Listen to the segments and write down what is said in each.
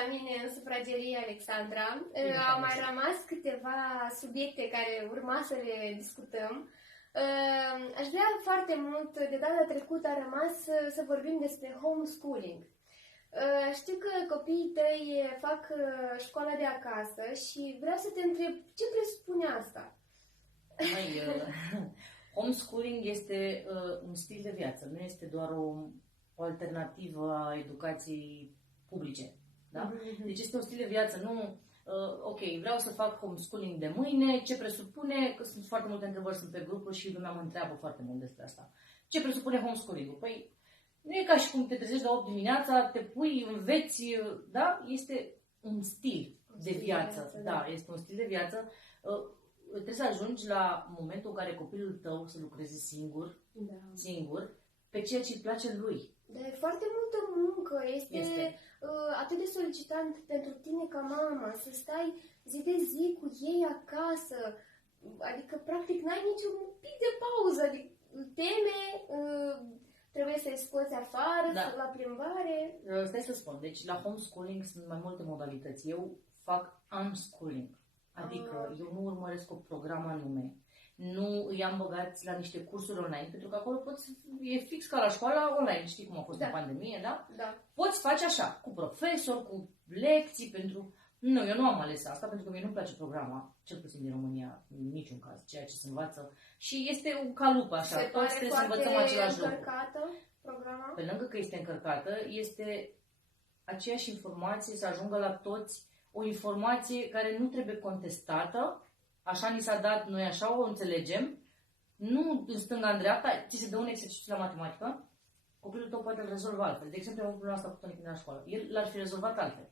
la mine în sufragerie, Alexandra. Au mai rămas câteva subiecte care urma să le discutăm. Aș vrea foarte mult, de data trecută a rămas să vorbim despre homeschooling. Știu că copiii tăi fac școala de acasă și vreau să te întreb, ce presupune asta? Homeschooling este un stil de viață, nu este doar o alternativă a educației publice. Da? Deci este un stil de viață, nu... ok, vreau să fac homeschooling de mâine, ce presupune, că sunt foarte multe întrebări, sunt pe grupuri și lumea mă întreabă foarte mult despre asta. Ce presupune homeschooling-ul? Păi, nu e ca și cum te trezești la 8 dimineața, te pui, înveți, da? Este un stil de viață. Da, este un stil de viață. Trebuie să ajungi la momentul în care copilul tău să lucreze singur, pe ceea ce îi place lui. Dar e foarte multă muncă, este. Atât de solicitant pentru tine ca mamă să stai zi de zi cu ei acasă, adică practic n-ai niciun pic de pauză, adică teme, trebuie să-i scoți afară, la plimbare. Stai să spun, deci la homeschooling sunt mai multe modalități. Eu fac unschooling, adică eu nu urmăresc o program anume. Nu îi am băgați la niște cursuri online, pentru că acolo e fix ca la școala online, știi cum a fost în pandemie, da? Da. Poți face așa, cu profesor, cu lecții, pentru... Nu, eu nu am ales asta, pentru că mie nu-mi place programa, cel puțin din România, în niciun caz, ceea ce se învață. Și este un calup așa, toți trebuie să învățăm același lucru. Programa? Pe lângă că este încărcată, este aceeași informație să ajungă la toți, o informație care nu trebuie contestată. Așa ni s-a dat, noi așa o înțelegem, nu în stânga, în dreapta, ți se dă un exercițiu la matematică, copilul tău poate îl rezolva altfel. De exemplu, am avut problema asta cu Toni când era la școală. El l-ar fi rezolvat altfel.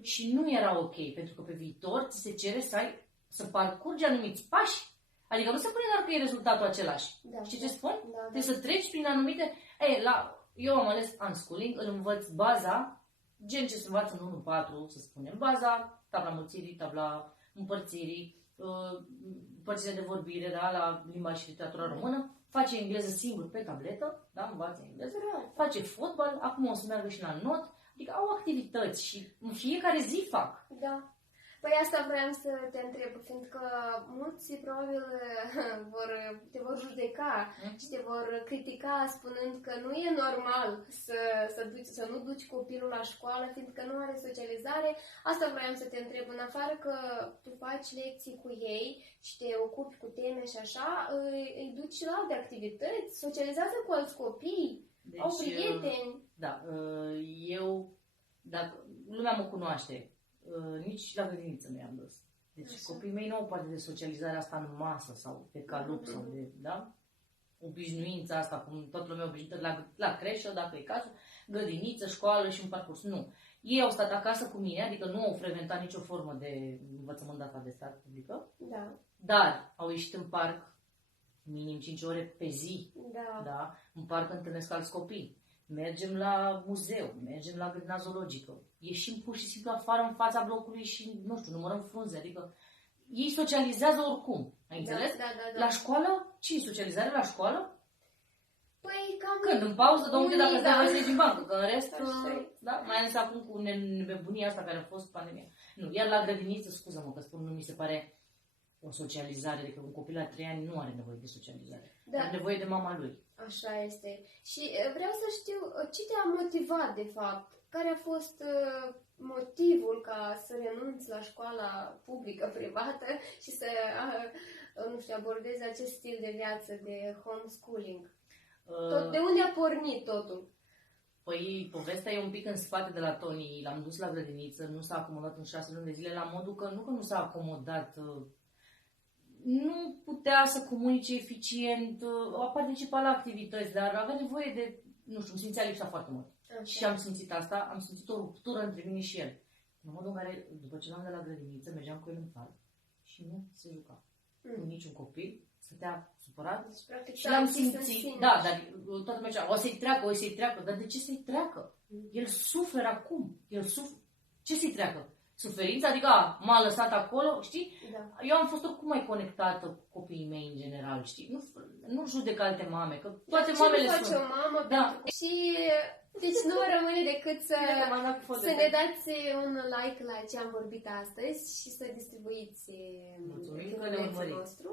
Și nu era ok, pentru că pe viitor ți se cere să parcurgi anumiți pași. Adică nu se pune doar că e rezultatul același. Știi ce spun? Trebuie să treci prin anumite... Eu am ales unschooling, îl învăț baza, gen ce se învață în 1-4, să spunem, baza, tabla mulțirii, tabla împărțirii, părțile de vorbire, da, la limba și literatura română, face engleză singur pe tabletă, da, învață engleză, face fotbal, acum o să meargă și la not, adică au activități și în fiecare zi fac. Da. Păi asta vreau să te întreb, fiindcă mulți probabil te vor judeca și te vor critica spunând că nu e normal să nu duci copilul la școală, fiindcă nu are socializare. Asta vreau să te întreb, în afară că tu faci lecții cu ei și te ocupi cu teme și așa, îi duci la alte activități, socializează cu alți copii, deci, au prieteni. Da, dacă lumea mă cunoaște, nici la grădiniță nu i-am dus. Deci copiii mei nu au parte de socializarea asta în masă sau pe calup sau de, da? Obișnuința asta, cum toată lumea obișnuită la creșă, dacă e cazul, grădiniță, școală și un parcurs. Nu. Ei au stat acasă cu mine, adică nu au frecventat nicio formă de învățământ data de stat publică, dar au ieșit în parc minim 5 ore pe zi. Da? În parc întâlnesc alți copii. Mergem la muzeu, mergem la grădina zoologică, ieșim pur și simplu afară în fața blocului și, nu știu, numărăm frunze, adică ei socializează oricum, ai înțeles? Da. La școală? Ce-i socializare la școală? Păi cam... Când? În pauză, domnule, dacă îți dai să ieși din bancă, că în rest, da? Mai ales acum cu nebunia asta care a fost pandemia. Nu, iar la grădiniță, scuză-mă că spun, nu mi se pare o socializare, adică un copil la 3 ani nu are nevoie de socializare, are nevoie de mama lui. Așa este. Și vreau să știu ce te-a motivat, de fapt? Care a fost motivul ca să renunți la școala publică, privată și să, abordezi acest stil de viață de homeschooling? De unde a pornit totul? Păi, povestea e un pic în spate de la Toni. L-am dus la grădiniță, nu s-a acomodat în 6 luni de zile, la modul că nu s-a acomodat... Nu putea să comunice eficient, a participat la activități, dar avea nevoie de, nu știu, îmi simțea lipsa foarte mult. Și am simțit asta, am simțit o ruptură între mine și el. În modul în care, după ce l-am de la grădiniță, mergeam cu el în parc și nu se juca. Cu niciun copil, stătea supărat și l-am simțit. Da, dar toată lumea zicea, o să-i treacă, dar de ce să-i treacă? El suferă acum, ce să-i treacă? suferința, adică m-a lăsat acolo, știi? Da. Eu am fost oricum mai conectată cu copiii mei în general, știi? Nu judec alte mame, că toate mamele ce face sunt. o mamă Da. și deci nu rămâne decât să ne dați un like la ce am vorbit astăzi și să distribuiți Mulțumim că ne filmulețul urmăriți. nostru.